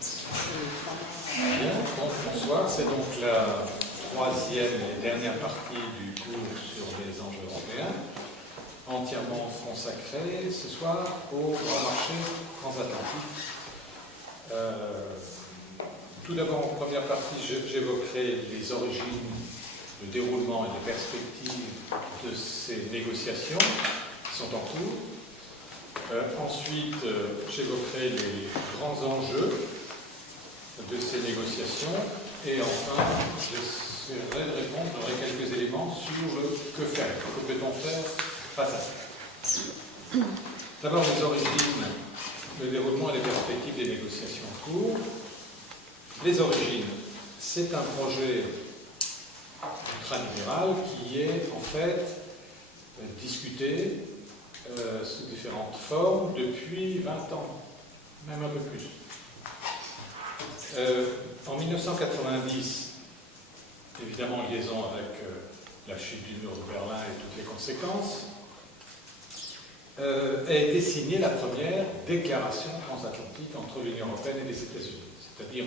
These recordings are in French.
Bien, bonsoir. C'est donc la troisième et dernière partie du cours sur les enjeux européens, entièrement consacrée ce soir au marché transatlantique. Tout d'abord, en première partie, j'évoquerai les origines, le déroulement et les perspectives de ces négociations qui sont en cours. Ensuite, j'évoquerai les grands enjeux de ces négociations. Et enfin, j'essaierai de répondre avec quelques éléments sur le que faire. Que peut-on faire face à ça? D'abord, les origines, le déroulement et les perspectives des négociations en cours. Les origines, c'est un projet ultra-libéral qui est en fait discuté sous différentes formes depuis 20 ans, même un peu plus. En 1990, évidemment en liaison avec la chute du mur de Berlin et toutes les conséquences, a été signée la première déclaration transatlantique entre l'Union européenne et les États-Unis, c'est-à-dire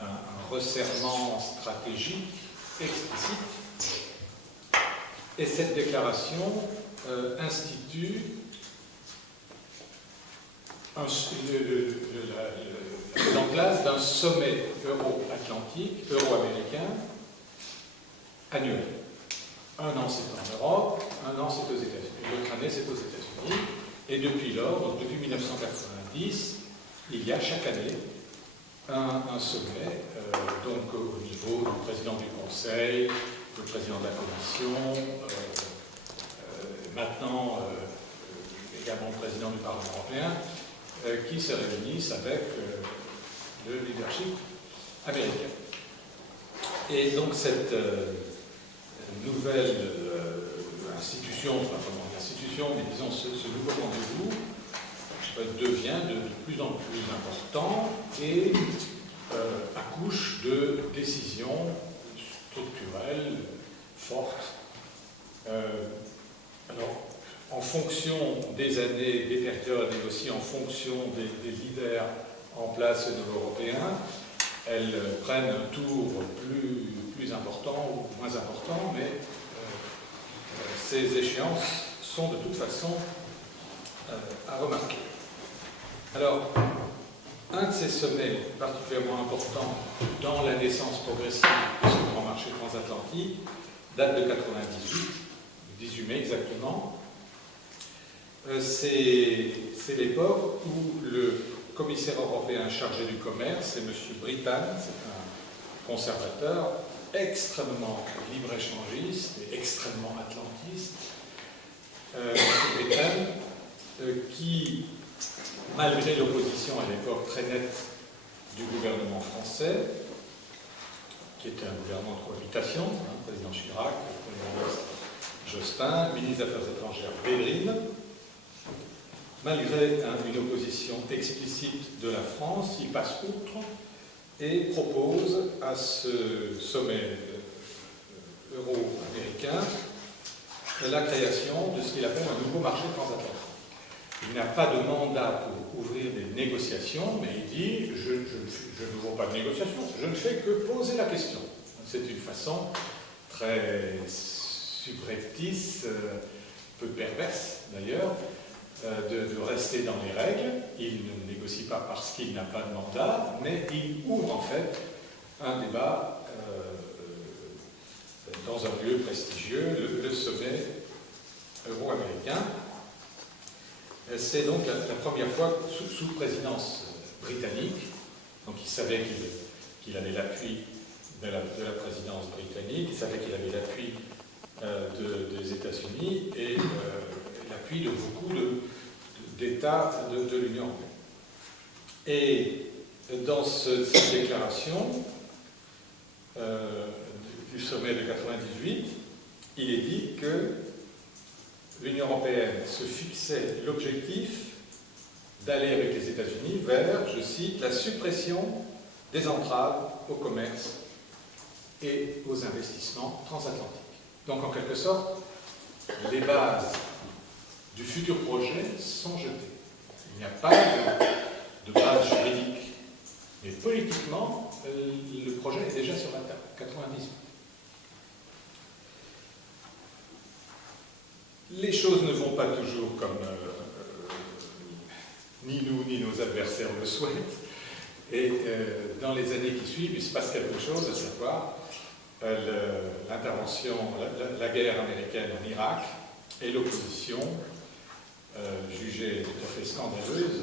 un resserrement stratégique explicite. Et cette déclaration institue la mise en place d'un sommet euro-atlantique, euro-américain, annuel. Un an c'est en Europe, un an c'est aux États-Unis, l'autre année c'est aux États-Unis. Et depuis lors, donc depuis 1990, il y a chaque année un sommet, donc au niveau du président du Conseil, du président de la Commission, maintenant également le président du Parlement européen, qui se réunissent avec le leadership américain. Et donc cette nouvelle institution, pas vraiment une institution, mais disons ce nouveau rendez-vous devient de plus en plus important et accouche de décisions structurelles fortes. Alors, en fonction des années, des périodes et aussi en fonction des leaders en place au niveau européen, elles prennent un tour plus important ou moins important, mais ces échéances sont de toute façon à remarquer. Alors, un de ces sommets particulièrement importants dans la naissance progressive de ce grand marché transatlantique date de 98, le 18 mai exactement. C'est l'époque où le commissaire européen chargé du commerce, c'est M. Brittan, c'est un conservateur extrêmement libre-échangiste et extrêmement atlantiste, Brittan, qui, malgré l'opposition à l'époque très nette du gouvernement français, qui était un gouvernement de cohabitation, président Chirac, président Jospin, ministre des Affaires étrangères Védrine, malgré une opposition explicite de la France, il passe outre et propose à ce sommet euro-américain la création de ce qu'il appelle un nouveau marché transatlantique. Il n'a pas de mandat pour ouvrir des négociations, mais il dit « je ne vois pas de négociations, je ne fais que poser la question ». C'est une façon très subreptice, peu perverse d'ailleurs, de rester dans les règles. Il ne négocie pas parce qu'il n'a pas de mandat, mais il ouvre en fait un débat dans un lieu prestigieux, le sommet euro-américain. C'est donc la première fois sous présidence britannique, donc il savait qu'il avait l'appui de la présidence britannique, il savait qu'il avait l'appui des États-Unis et l'appui de beaucoup d'États de l'Union européenne. Et dans cette déclaration du sommet de 98, il est dit que l'Union européenne se fixait l'objectif d'aller avec les États-Unis vers, je cite, la suppression des entraves au commerce et aux investissements transatlantiques. Donc, en quelque sorte, les bases du futur projet sont jetées. Il n'y a pas de base juridique politiquement, le projet est déjà sur la table, 98. Les choses ne vont pas toujours comme ni nous ni nos adversaires le souhaitent. Et dans les années qui suivent, il se passe quelque chose, à savoir l'intervention, la guerre américaine en Irak et l'opposition, jugée tout à fait scandaleuse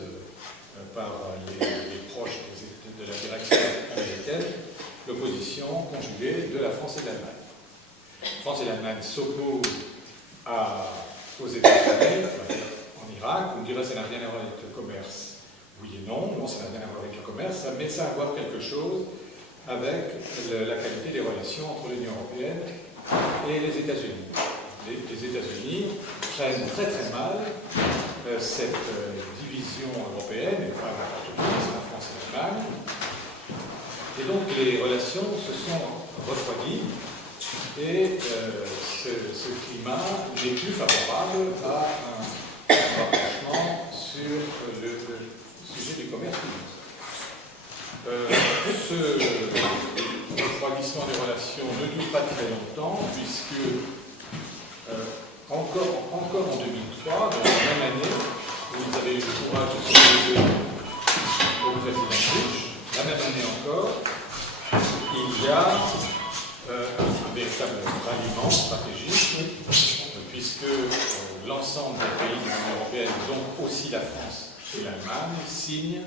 par les proches de la direction américaine, l'opposition conjuguée de la France et de l'Allemagne. La France et l'Allemagne s'opposent aux États-Unis, en Irak. Vous me direz, ça n'a rien à voir avec le commerce. Oui et non, non, ça n'a rien à voir avec le commerce, mais ça a à voir quelque chose avec la qualité des relations entre l'Union européenne et les États-Unis. Les États-Unis prennent très très mal cette division européenne, et pas n'importe qui, c'est la France et l'Allemagne. Et donc les relations se sont refroidies. Et ce climat n'est plus favorable à un rapprochement sur le sujet du commerce public. Ce refroidissement des relations ne dure pas très longtemps, puisque encore en 2003, dans la même année où ils avaient eu le courage de s'opposer au président Bush, la même année encore, il y a un véritable ralliement stratégique, puisque l'ensemble des pays de l'Union européenne, donc aussi la France et l'Allemagne, signent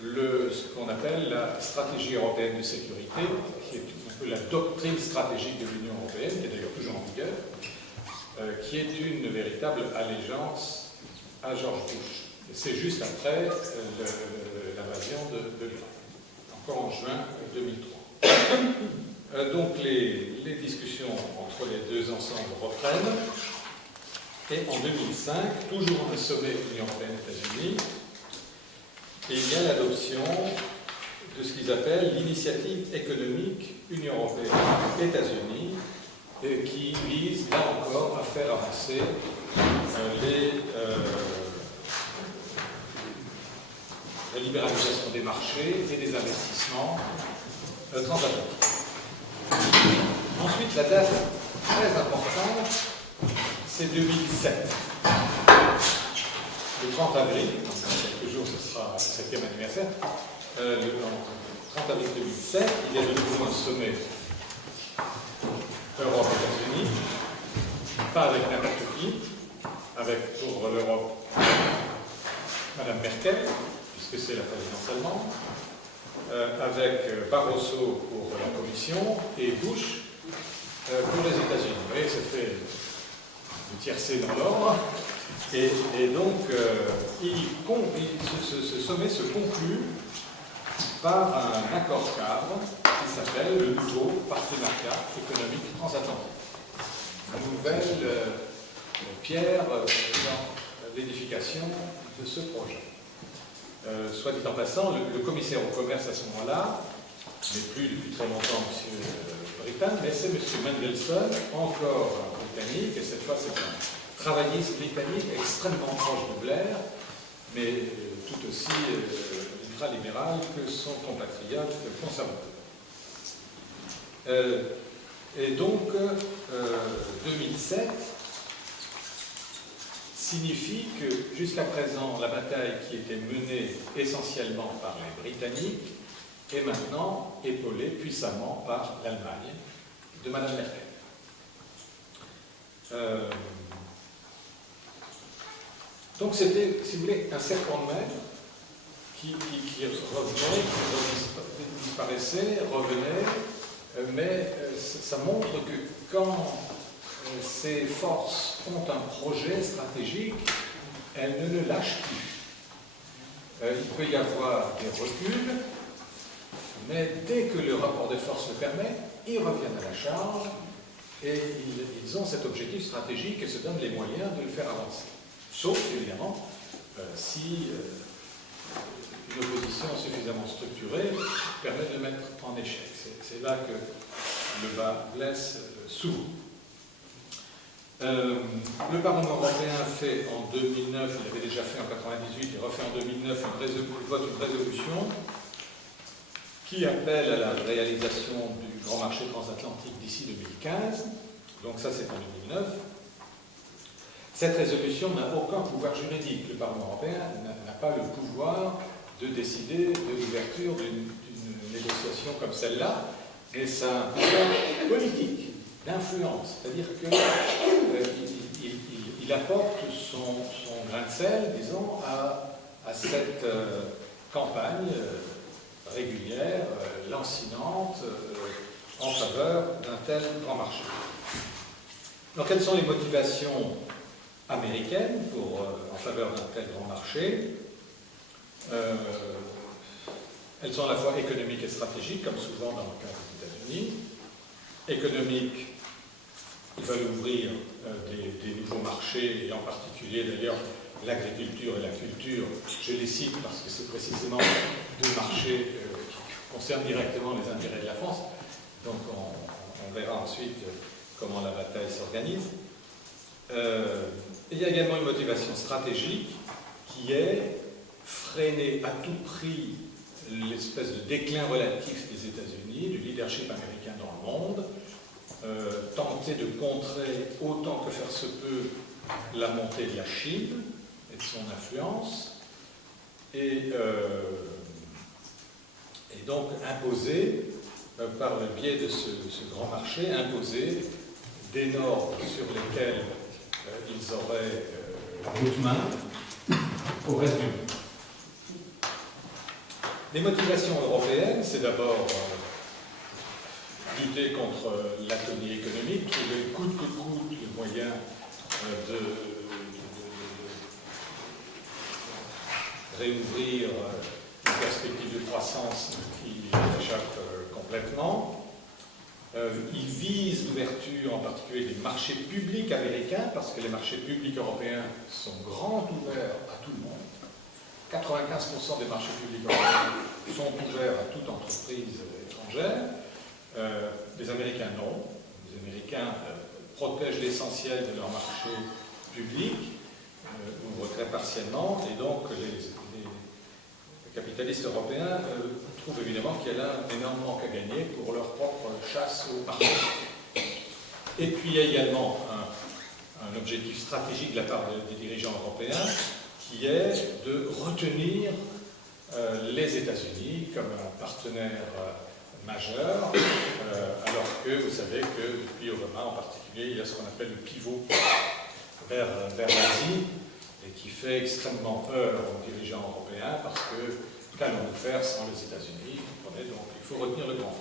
ce qu'on appelle la stratégie européenne de sécurité, qui est un peu la doctrine stratégique de l'Union européenne, qui est d'ailleurs toujours en vigueur, qui est une véritable allégeance à George Bush. C'est juste après l'invasion de l'Irak, encore en juin 2003. Donc les discussions entre les deux ensembles reprennent, et en 2005, toujours en un sommet Union européenne-États-Unis, il y a l'adoption de ce qu'ils appellent l'initiative économique Union européenne-États-Unis, qui vise là encore à faire avancer la libéralisation des marchés et des investissements transatlantiques. Ensuite, la date très importante, c'est 2007. Le 30 avril, dans quelques jours, ce sera le 7e anniversaire, le 30 avril 2007, il y a de nouveau un sommet Europe-États-Unis, pas avec n'importe qui, avec pour l'Europe Madame Merkel, puisque c'est la présidence allemande, avec Barroso pour la Commission et Bush pour les États-Unis. Vous voyez, ça fait une tiercée dans l'ordre. Et donc, ce sommet se conclut par un accord cadre qui s'appelle le nouveau partenariat économique transatlantique. Une nouvelle pierre dans l'édification de ce projet. Soit dit en passant, le commissaire au commerce à ce moment-là n'est plus depuis très longtemps M. Britain, mais c'est M. Mandelson, encore britannique, et cette fois c'est un travailliste britannique extrêmement proche de Blair, mais tout aussi ultralibéral que son compatriote conservateur. Et donc, 2007 signifie que jusqu'à présent, la bataille qui était menée essentiellement par les Britanniques est maintenant épaulée puissamment par l'Allemagne de Mme Merkel. Donc c'était, si vous voulez, un serpent de mer qui revenait, qui disparaissait, revenait, mais ça montre que quand ces forces ont un projet stratégique, elles ne le lâchent plus. Il peut y avoir des reculs, mais dès que le rapport de force le permet, ils reviennent à la charge et ils ont cet objectif stratégique et se donnent les moyens de le faire avancer. Sauf, évidemment, si une opposition suffisamment structurée permet de le mettre en échec. C'est là que le bas blesse souvent. Le Parlement européen fait en 2009, il avait déjà fait en 1998, il refait en 2009 une résolution qui appelle à la réalisation du grand marché transatlantique d'ici 2015. Donc ça, c'est en 2009. Cette résolution n'a aucun pouvoir juridique. Le Parlement européen n'a pas le pouvoir de décider de l'ouverture d'une négociation comme celle-là, et c'est un pouvoir politique, d'influence. C'est-à-dire qu'il apporte son grain de sel, disons, à cette campagne régulière, lancinante, en faveur d'un tel grand marché. Donc, quelles sont les motivations américaines en faveur d'un tel grand marché? Elles sont à la fois économiques et stratégiques, comme souvent dans le cas des États-Unis. Économiques, ils veulent ouvrir des nouveaux marchés, et en particulier d'ailleurs l'agriculture et la culture. Je les cite parce que c'est précisément deux marchés qui concernent directement les intérêts de la France. Donc on verra ensuite comment la bataille s'organise. Il y a également une motivation stratégique qui est freiner à tout prix l'espèce de déclin relatif des États-Unis, du leadership américain dans le monde, tenter de contrer autant que faire se peut la montée de la Chine et de son influence, et donc imposer, par le biais de ce grand marché, imposer des normes sur lesquelles ils auraient haute main au reste du monde. Les motivations européennes, c'est d'abord lutter contre l'atonie économique, trouver coûte que coûte le moyen de réouvrir une perspective de croissance qui échappe complètement. Ils visent l'ouverture en particulier des marchés publics américains, parce que les marchés publics européens sont grands ouverts à tout le monde. 95% des marchés publics européens sont ouverts à toute entreprise étrangère. Les Américains, non. Les Américains protègent l'essentiel de leur marché public, ouvrent très partiellement, et donc les capitalistes européens trouvent évidemment qu'il y a là un énorme manque à gagner pour leur propre chasse au marché. Et puis il y a également un objectif stratégique de la part des dirigeants européens, qui est de retenir les États-Unis comme un partenaire majeur, alors que vous savez que depuis Obama en particulier, il y a ce qu'on appelle le pivot vers l'Asie, et qui fait extrêmement peur aux dirigeants européens, parce que qu'allons-nous faire sans les États-Unis? Vous comprenez, donc il faut retenir le grand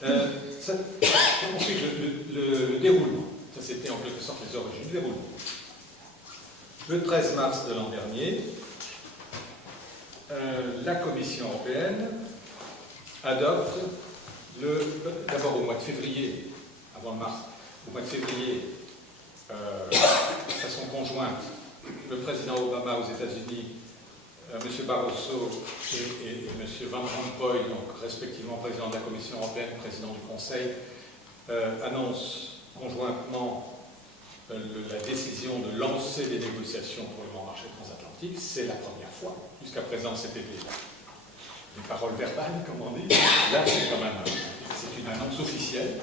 frère. Ensuite, le déroulement. Ça, c'était en quelque sorte les origines du déroulement. Le 13 mars de l'an dernier, la Commission européenne adopte, d'abord au mois de février, avant le mars, au mois de février, de façon conjointe, le président Obama aux États-Unis, M. Barroso et M. Van Rompuy, donc respectivement président de la Commission européenne, président du Conseil, annoncent conjointement la décision de lancer des négociations pour le grand marché transatlantique. C'est la première fois. Jusqu'à présent, c'était des paroles verbales, comme on dit. Là, c'est quand même une annonce officielle.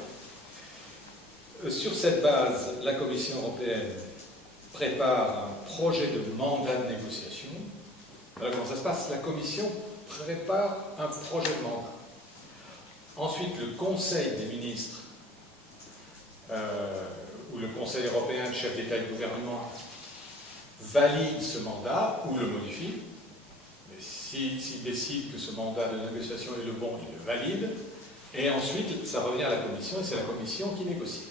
Sur cette base, la Commission européenne prépare un projet de mandat de négociation. Alors, comment ça se passe? La Commission prépare un projet de mandat. Ensuite, le Conseil des ministres où le Conseil européen, le chef d'État et de gouvernement, valide ce mandat ou le modifie. Mais s'il décide que ce mandat de négociation est le bon, il le valide. Et ensuite, ça revient à la Commission, et c'est la Commission qui négocie.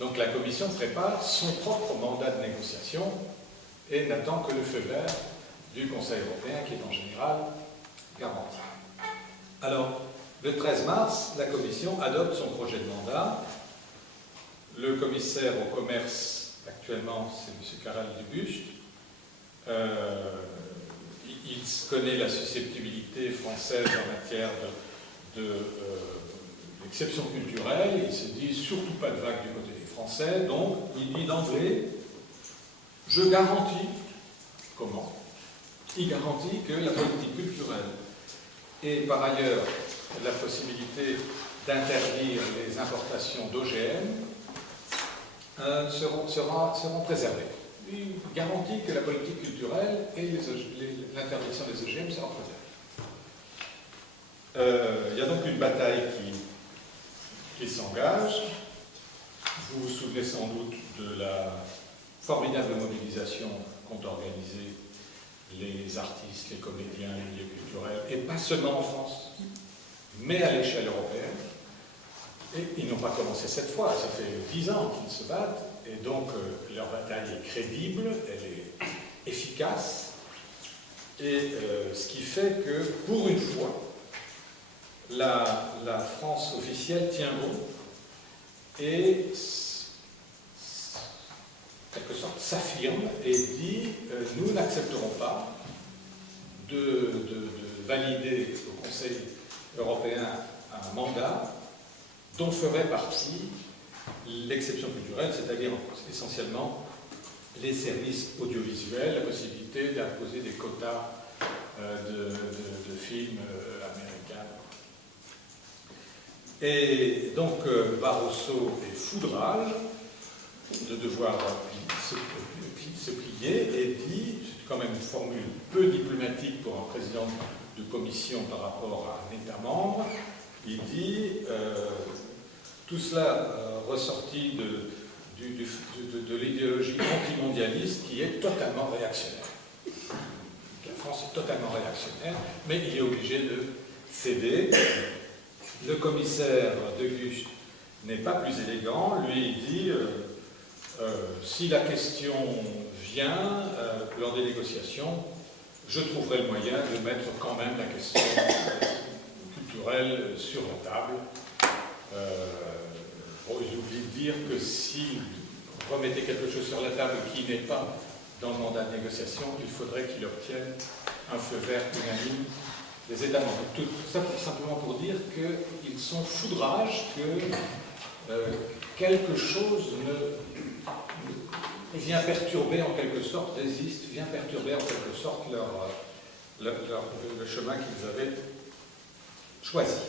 Donc la Commission prépare son propre mandat de négociation et n'attend que le feu vert du Conseil européen, qui est en général garanti. Alors, le 13 mars, la Commission adopte son projet de mandat. Le commissaire au commerce, actuellement, c'est M. Karel de Gucht. Il connaît la susceptibilité française en matière d'exception culturelle. Il se dit surtout pas de vague du côté des Français. Donc, il dit d'emblée, je garantis, comment? Il garantit que la politique culturelle culturelle et par ailleurs la possibilité d'interdire les importations d'OGM seront préservées. Il garantit que la politique culturelle et l'interdiction des OGM seront préservées. Il y a donc une bataille qui s'engage. Vous vous souvenez sans doute de la formidable mobilisation qu'ont organisée les artistes, les comédiens, les milieux culturels, et pas seulement en France, mais à l'échelle européenne. Et ils n'ont pas commencé cette fois, ça fait 10 ans qu'ils se battent, et donc leur bataille est crédible, elle est efficace, et ce qui fait que, pour une fois, la France officielle tient bon et en quelque sorte s'affirme et dit nous n'accepterons pas de valider au Conseil européen un mandat dont ferait partie l'exception culturelle, c'est-à-dire essentiellement les services audiovisuels, la possibilité d'imposer des quotas de films américains. Et donc Barroso est foudrage de devoir se plier et dit, c'est quand même une formule peu diplomatique pour un président de commission par rapport à un État membre, il dit tout cela ressorti de l'idéologie antimondialiste qui est totalement réactionnaire. La France est totalement réactionnaire, mais il est obligé de céder. Le commissaire de Gucht n'est pas plus élégant, lui il dit si la question vient lors des négociations, je trouverai le moyen de mettre quand même la question culturelle sur la table. J'ai oublié de dire que si vous remettez quelque chose sur la table qui n'est pas dans le mandat de négociation, il faudrait qu'il obtienne un feu vert unanime des États membres. Tout ça simplement pour dire qu'ils sont foudrages que quelque chose vient perturber en quelque sorte, vient perturber en quelque sorte le chemin qu'ils avaient choisi.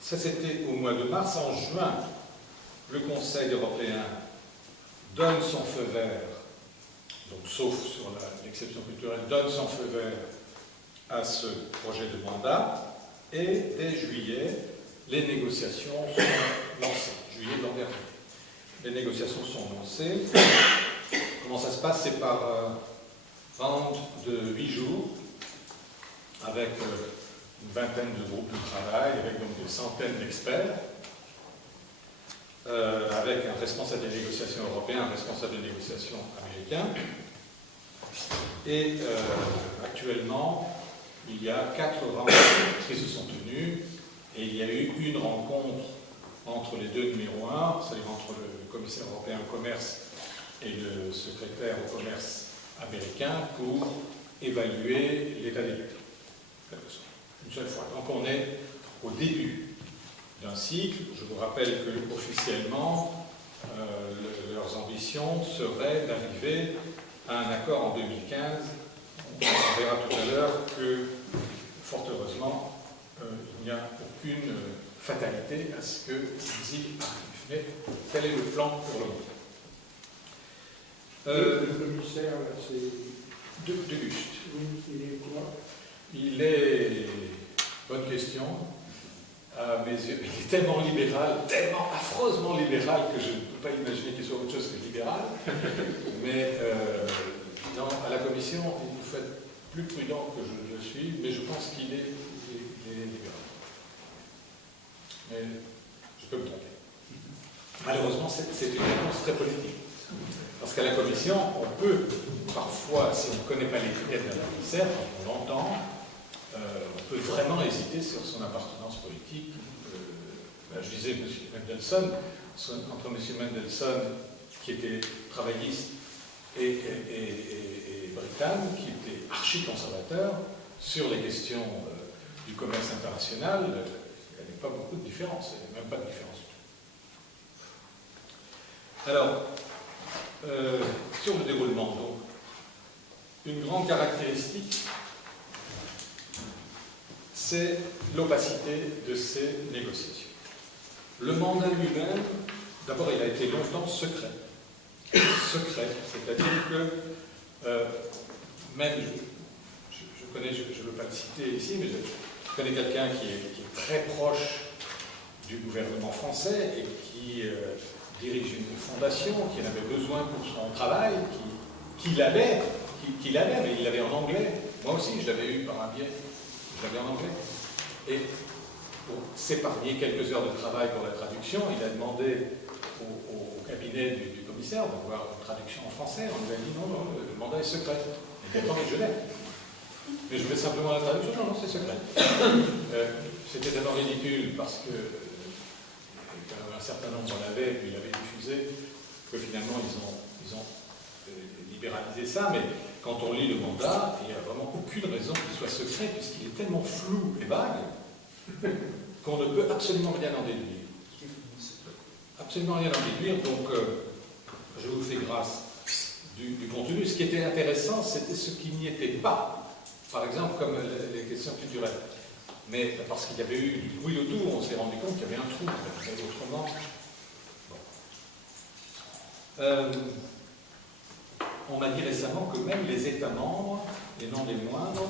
Ça c'était au mois de mars. En juin, le Conseil européen donne son feu vert, donc sauf sur l'exception culturelle, donne son feu vert à ce projet de mandat, et dès juillet, les négociations sont lancées. Juillet de l'an dernier. Les négociations sont lancées. Comment ça se passe? C'est par round de 8 jours, avec une vingtaine de groupes de travail, avec donc des centaines d'experts, avec un responsable des négociations européen, un responsable des négociations américain. Et actuellement, il y a 4 rencontres qui se sont tenues, et il y a eu une rencontre entre les deux numéros 1, c'est-à-dire entre le commissaire européen au commerce et le secrétaire au commerce américain, pour évaluer l'état des lieux. Une seule fois. Donc on est au début d'un cycle. Je vous rappelle que officiellement, leurs ambitions seraient d'arriver à un accord en 2015. On verra tout à l'heure que, fort heureusement, il n'y a aucune fatalité à ce qu'ils y arrivent. Mais quel est le plan pour le moment? Le commissaire, c'est... De Gucht. Oui, il est quoi? Il est... Bonne question. À mes yeux, il est tellement libéral, tellement affreusement libéral que je ne peux pas imaginer qu'il soit autre chose que libéral. Mais à la commission, il faut être plus prudent que je le suis, mais je pense qu'il est libéral. Mais je peux me tromper. Malheureusement, c'est une réponse très politique. Parce qu'à la commission, on peut, parfois, si on ne connaît pas l'étiquette d'un commissaire, on l'entend, on peut vraiment hésiter sur son appartenance politique. Je disais M. Mendelssohn, entre M. Mendelssohn, qui était travailliste, et Britagne, qui était archi-conservateur, sur les questions du commerce international, il n'y avait pas beaucoup de différence, il n'y avait même pas de différence du tout. Alors, sur le déroulement, donc, une grande caractéristique c'est l'opacité de ces négociations. Le mandat lui-même, d'abord, il a été longtemps secret. Secret, c'est-à-dire que même, je connais, je ne veux pas le citer ici, mais je connais quelqu'un qui est très proche du gouvernement français et qui dirige une fondation, qui en avait besoin pour son travail, qu'il avait, mais il l'avait en anglais. Moi aussi, je l'avais eu par un biais, je l'avais en anglais. Et pour s'épargner quelques heures de travail pour la traduction, il a demandé au cabinet du commissaire d'avoir une traduction en français. On lui a dit non, le mandat est secret. Il a dit attendez, je l'ai. Mais je veux simplement la traduction. Non, c'est secret. C'était tellement ridicule parce que un certain nombre en avait, puis il avait diffusé, que finalement ils ont libéralisé ça, mais quand on lit le mandat, il n'y a vraiment aucune raison qu'il soit secret, puisqu'il est tellement flou et vague qu'on ne peut absolument rien en déduire. Absolument rien en déduire, donc je vous fais grâce du contenu. Ce qui était intéressant, c'était ce qui n'y était pas. Par exemple, comme les questions culturelles. Mais parce qu'il y avait eu du bruit autour, on s'est rendu compte qu'il y avait un trou. Autrement. Bon. On m'a dit récemment que même les États membres, et non les moindres,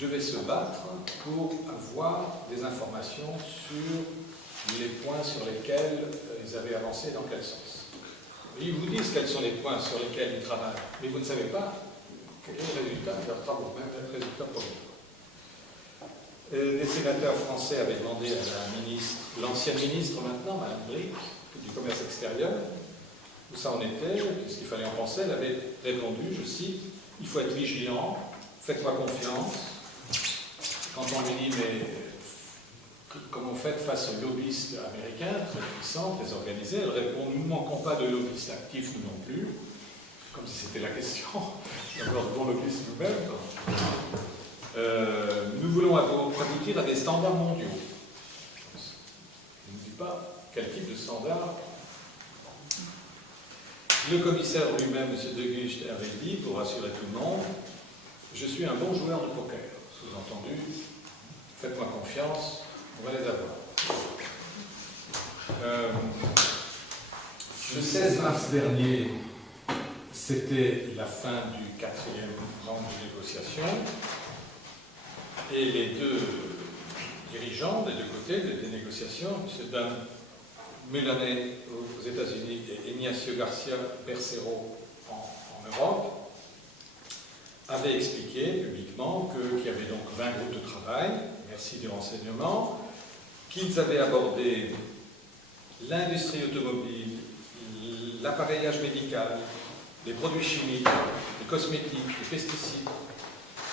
devaient se battre pour avoir des informations sur les points sur lesquels ils avaient avancé, dans quel sens. Ils vous disent quels sont les points sur lesquels ils travaillent, mais vous ne savez pas quel est le résultat de leurs travaux, même le résultat politique. Les sénateurs français avaient demandé à la ministre, l'ancienne ministre maintenant, Mme Brick, du commerce extérieur, où ça en était, qu'est-ce qu'il fallait en penser. Elle avait répondu, je cite, « Il faut être vigilant, faites-moi confiance. » Quand on lui dit « Mais comment vous faites face aux lobbyistes américains, très puissants, très organisés ?» Elle répond « Nous ne manquons pas de lobbyistes actifs, nous non plus. » Comme si c'était la question, d'avoir de bons lobbyistes nous-mêmes. Nous voulons aboutir à des standards mondiaux. Je ne dis pas quel type de standard. Le commissaire lui-même, M. De Gucht, avait dit, pour rassurer tout le monde, je suis un bon joueur de poker. Sous-entendu, faites-moi confiance, on va les avoir. Le 16 mars dernier, c'était la fin du 4e round de négociation. Et les deux dirigeants des deux côtés des négociations, M. Dan Mulaney aux États-Unis et Ignacio Garcia Bercero en Europe, avaient expliqué publiquement qu'il y avait donc 20 groupes de travail, merci du renseignement, qu'ils avaient abordé l'industrie automobile, l'appareillage médical, les produits chimiques, les cosmétiques, les pesticides,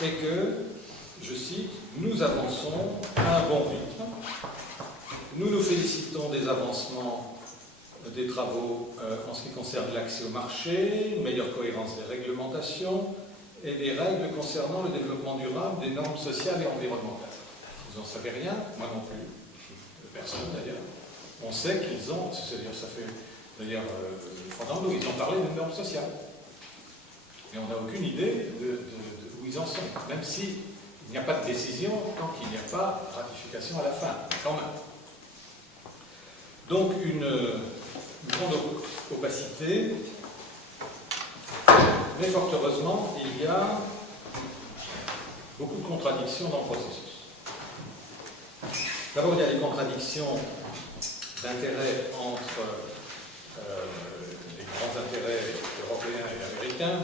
et que, je cite, « Nous avançons à un bon rythme. Nous nous félicitons des avancements des travaux en ce qui concerne l'accès au marché, une meilleure cohérence des réglementations et des règles concernant le développement durable des normes sociales et environnementales. » Vous n'en savez rien, moi non plus, personne d'ailleurs. On sait qu'ils ont, c'est-à-dire ça fait d'ailleurs pendant ils ont parlé des normes sociales. Mais on n'a aucune idée de où ils en sont, même si il n'y a pas de décision tant qu'il n'y a pas de ratification à la fin, quand même. Donc une grande opacité, mais fort heureusement, il y a beaucoup de contradictions dans le processus. D'abord, il y a des contradictions d'intérêts entre les grands intérêts européens et américains.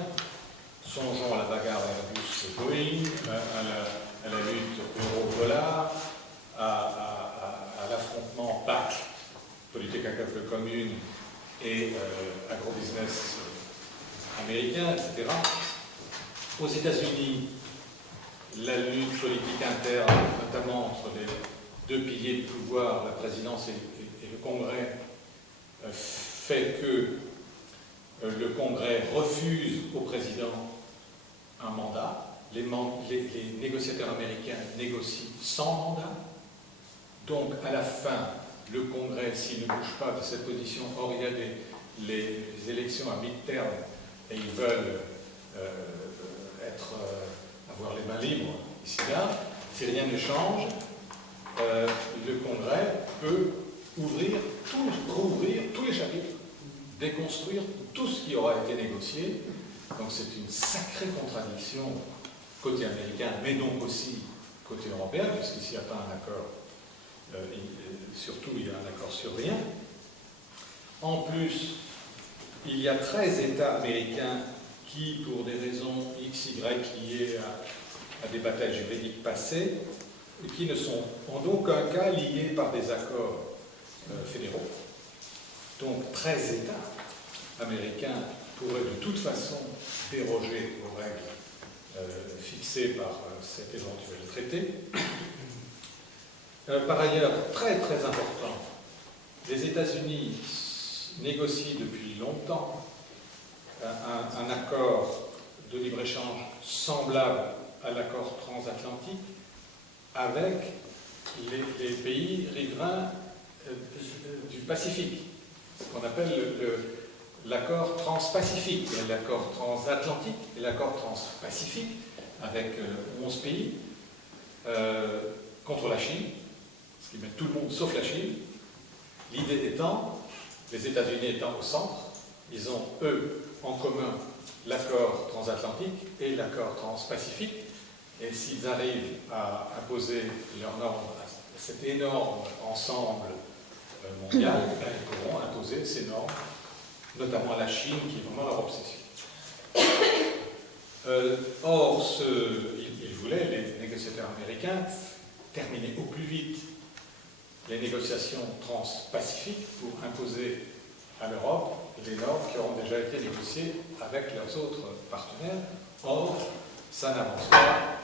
Songeons à la bagarre Airbus-Boeing, à la lutte euro-dollar, à l'affrontement PAC, politique agricole commune, et agrobusiness américain, etc. Aux États-Unis, la lutte politique interne, notamment entre les deux piliers de pouvoir, la présidence et le Congrès, fait que le Congrès refuse au président un mandat. Les négociateurs américains négocient sans mandat. Donc, à la fin, le Congrès, s'il ne bouge pas de cette position, or il y a les élections à mi-terme et ils veulent avoir les mains libres ici-là, si rien ne change, le Congrès peut rouvrir tous les chapitres, déconstruire tout ce qui aura été négocié. Donc c'est une sacrée contradiction côté américain, mais donc aussi côté européen, puisqu'ici il n'y a pas un accord, surtout il y a un accord sur rien. En plus, il y a 13 États américains qui, pour des raisons X, Y liées à des batailles juridiques passées, et qui ne sont en aucun cas liés par des accords fédéraux. Donc 13 États américains pourraient de toute façon déroger aux règles fixées par cet éventuel traité. Par ailleurs, très très important, les États-Unis négocient depuis longtemps un accord de libre-échange semblable à l'accord transatlantique avec les pays riverains du Pacifique, ce qu'on appelle l'accord transpacifique. Il y a l'accord transatlantique et l'accord transpacifique avec 11 pays contre la Chine, ce qui met tout le monde sauf la Chine. L'idée étant, les États-Unis étant au centre, ils ont, eux, en commun l'accord transatlantique et l'accord transpacifique, et s'ils arrivent à imposer leurs normes à cet énorme ensemble mondial, ils pourront imposer ces normes, notamment à la Chine, qui est vraiment leur obsession. Or, ils voulaient, les négociateurs américains, terminer au plus vite les négociations transpacifiques pour imposer à l'Europe les normes qui auront déjà été négociées avec leurs autres partenaires. Or, ça n'avance pas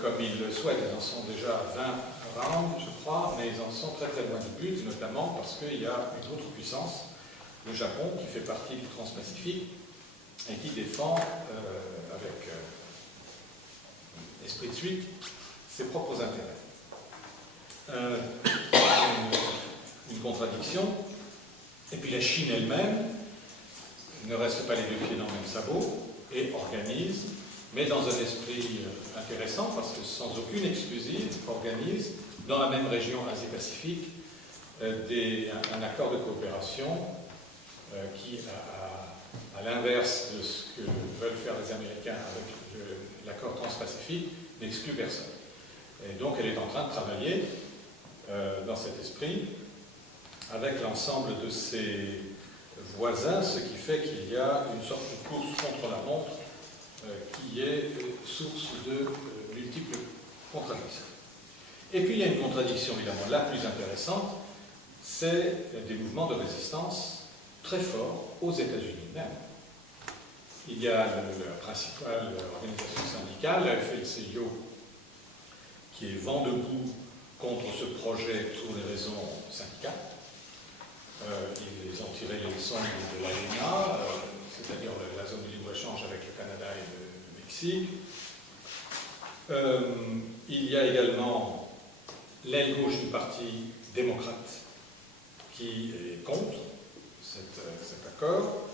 comme ils le souhaitent. Ils en sont déjà à 20 rounds, je crois, mais ils en sont très très loin du but, notamment parce qu'il y a une autre puissance, le Japon, qui fait partie du Transpacifique et qui défend, avec esprit de suite, ses propres intérêts. Une contradiction. Et puis la Chine elle-même ne reste pas les deux pieds dans le même sabot et organise, mais dans un esprit intéressant, parce que sans aucune exclusive, organise dans la même région Asie-Pacifique un accord de coopération qui, à l'inverse de ce que veulent faire les Américains avec l'accord transpacifique, n'exclut personne. Et donc elle est en train de travailler dans cet esprit avec l'ensemble de ses voisins, ce qui fait qu'il y a une sorte de course contre la montre qui est source de multiples contradictions. Et puis il y a une contradiction évidemment la plus intéressante, c'est des mouvements de résistance très forts aux États-Unis même. Il y a la principale organisation syndicale, la FLCIO, qui est vent debout contre ce projet pour des raisons syndicales. Ils ont tiré les leçons de l'ALENA, c'est-à-dire la zone de libre-échange avec le Canada et le Mexique. Il y a également l'aile gauche du Parti démocrate qui est contre cet accord.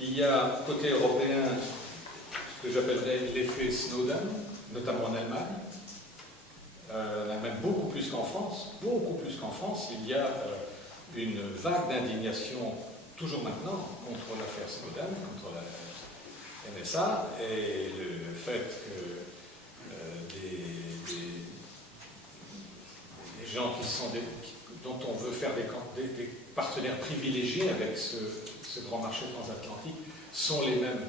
Il y a, côté européen, ce que j'appellerais l'effet Snowden, notamment en Allemagne. En Allemagne, beaucoup plus qu'en France. Il y a une vague d'indignation, toujours maintenant, contre l'affaire Snowden, contre la NSA, et le fait que des gens dont on veut faire des partenaires privilégiés avec ce grand marché transatlantique sont les mêmes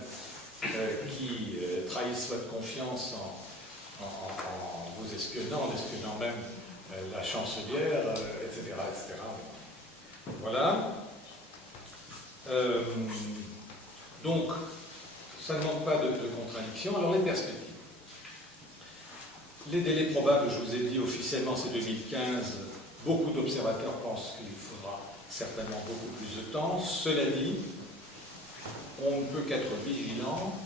qui trahissent votre confiance en vous espionnant, en espionnant même la chancelière, etc., etc. Voilà. Donc, ça ne manque pas de contradictions. Alors, les perspectives. Les délais probables, je vous ai dit officiellement, c'est 2015. Beaucoup d'observateurs pensent qu'il faudra certainement beaucoup plus de temps. Cela dit, on ne peut qu'être vigilant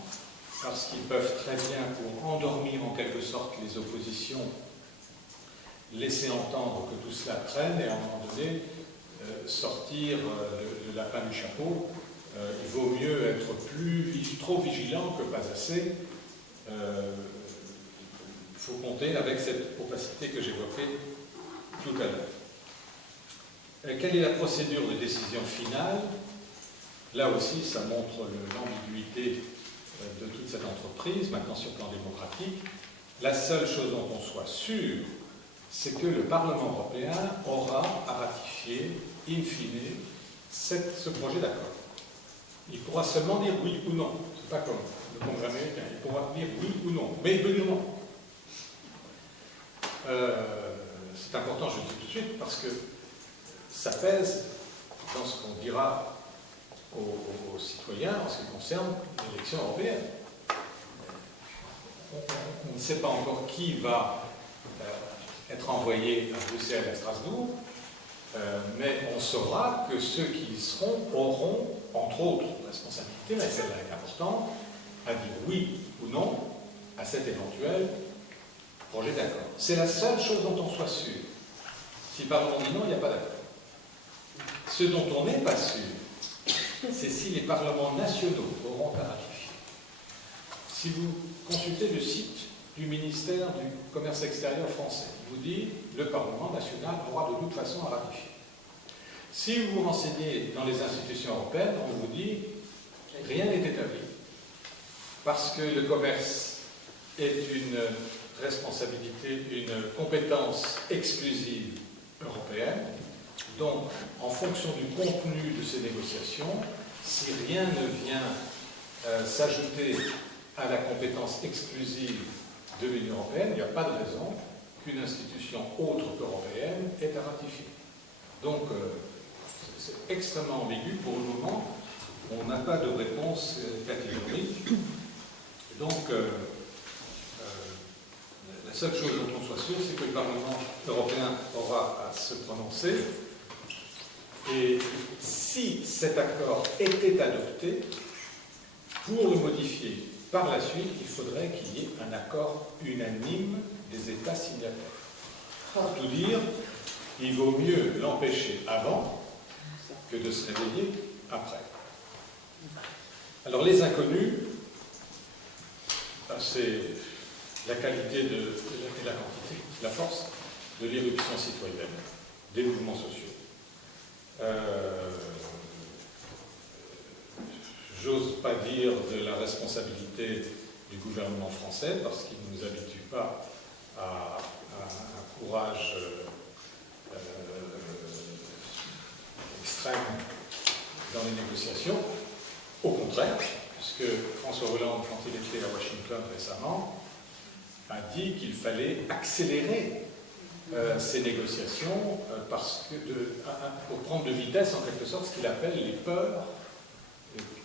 parce qu'ils peuvent très bien, pour endormir en quelque sorte les oppositions, laisser entendre que tout cela traîne et à un moment donné sortir le lapin du chapeau. Il vaut mieux être trop vigilant que pas assez. faut compter avec cette opacité que j'évoquais tout à l'heure. Quelle est la procédure de décision finale? Là aussi, ça montre l'ambiguïté de toute cette entreprise, maintenant sur le plan démocratique. La seule chose dont on soit sûr, c'est que le Parlement européen aura à ratifier, in fine, ce projet d'accord. Il pourra seulement dire oui ou non. C'est pas comme le Congrès américain. Il pourra dire oui ou non, mais non. C'est important, je le dis tout de suite, parce que ça pèse dans ce qu'on dira aux citoyens en ce qui concerne l'élection européenne. On ne sait pas encore qui va être envoyé à Bruxelles et à Strasbourg, mais on saura que ceux qui y seront auront, entre autres, responsabilité, mais celle-là est importante, à dire oui ou non à cet éventuel projet d'accord. C'est la seule chose dont on soit sûr. Si le Parlement dit non, il n'y a pas d'accord. Ce dont on n'est pas sûr, c'est si les parlements nationaux auront à ratifier. Si vous consultez le site du ministère du Commerce extérieur français, il vous dit le Parlement national aura de toute façon à ratifier. Si vous vous renseignez dans les institutions européennes, on vous dit rien n'est établi. Parce que le commerce est une responsabilité, une compétence exclusive européenne. Donc, en fonction du contenu de ces négociations, si rien ne vient s'ajouter à la compétence exclusive de l'Union européenne, il n'y a pas de raison qu'une institution autre qu'européenne ait à ratifier. Donc, c'est extrêmement ambigu. Pour le moment, on n'a pas de réponse catégorique. Donc, la seule chose dont on soit sûr, c'est que le Parlement européen aura à se prononcer. Et si cet accord était adopté, pour le modifier par la suite, il faudrait qu'il y ait un accord unanime des États signataires. Pour tout dire, il vaut mieux l'empêcher avant que de se réveiller après. Alors les inconnus, c'est la qualité et la quantité, la force de l'irruption citoyenne, des mouvements sociaux. J'ose pas dire de la responsabilité du gouvernement français, parce qu'il ne nous habitue pas à un courage extrême dans les négociations. Au contraire, puisque François Hollande, quand il était à Washington récemment, a dit qu'il fallait accélérer ces négociations pour prendre de vitesse, en quelque sorte, ce qu'il appelle les peurs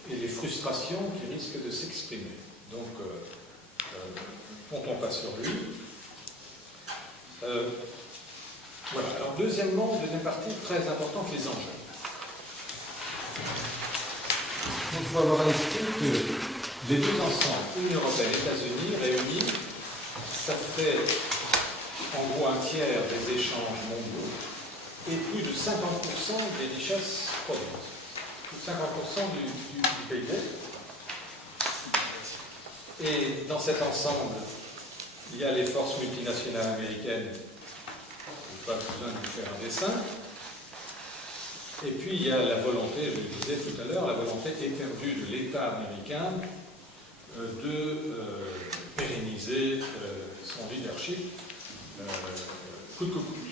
et les frustrations qui risquent de s'exprimer. Donc, comptons pas sur lui. Voilà. Alors, deuxième partie très importante, les enjeux. Donc, il faut avoir à l'esprit que les deux ensembles, Union européenne et États-Unis, réunis, ça fait en gros un tiers des échanges mondiaux et plus de 50% des richesses produites. Plus de 50% du PIB. Et dans cet ensemble, il y a les forces multinationales américaines, je n'ai pas besoin de vous faire un dessin. Et puis il y a la volonté, je le disais tout à l'heure, la volonté éperdue de l'État américain de pérenniser son leadership coûte que coûte.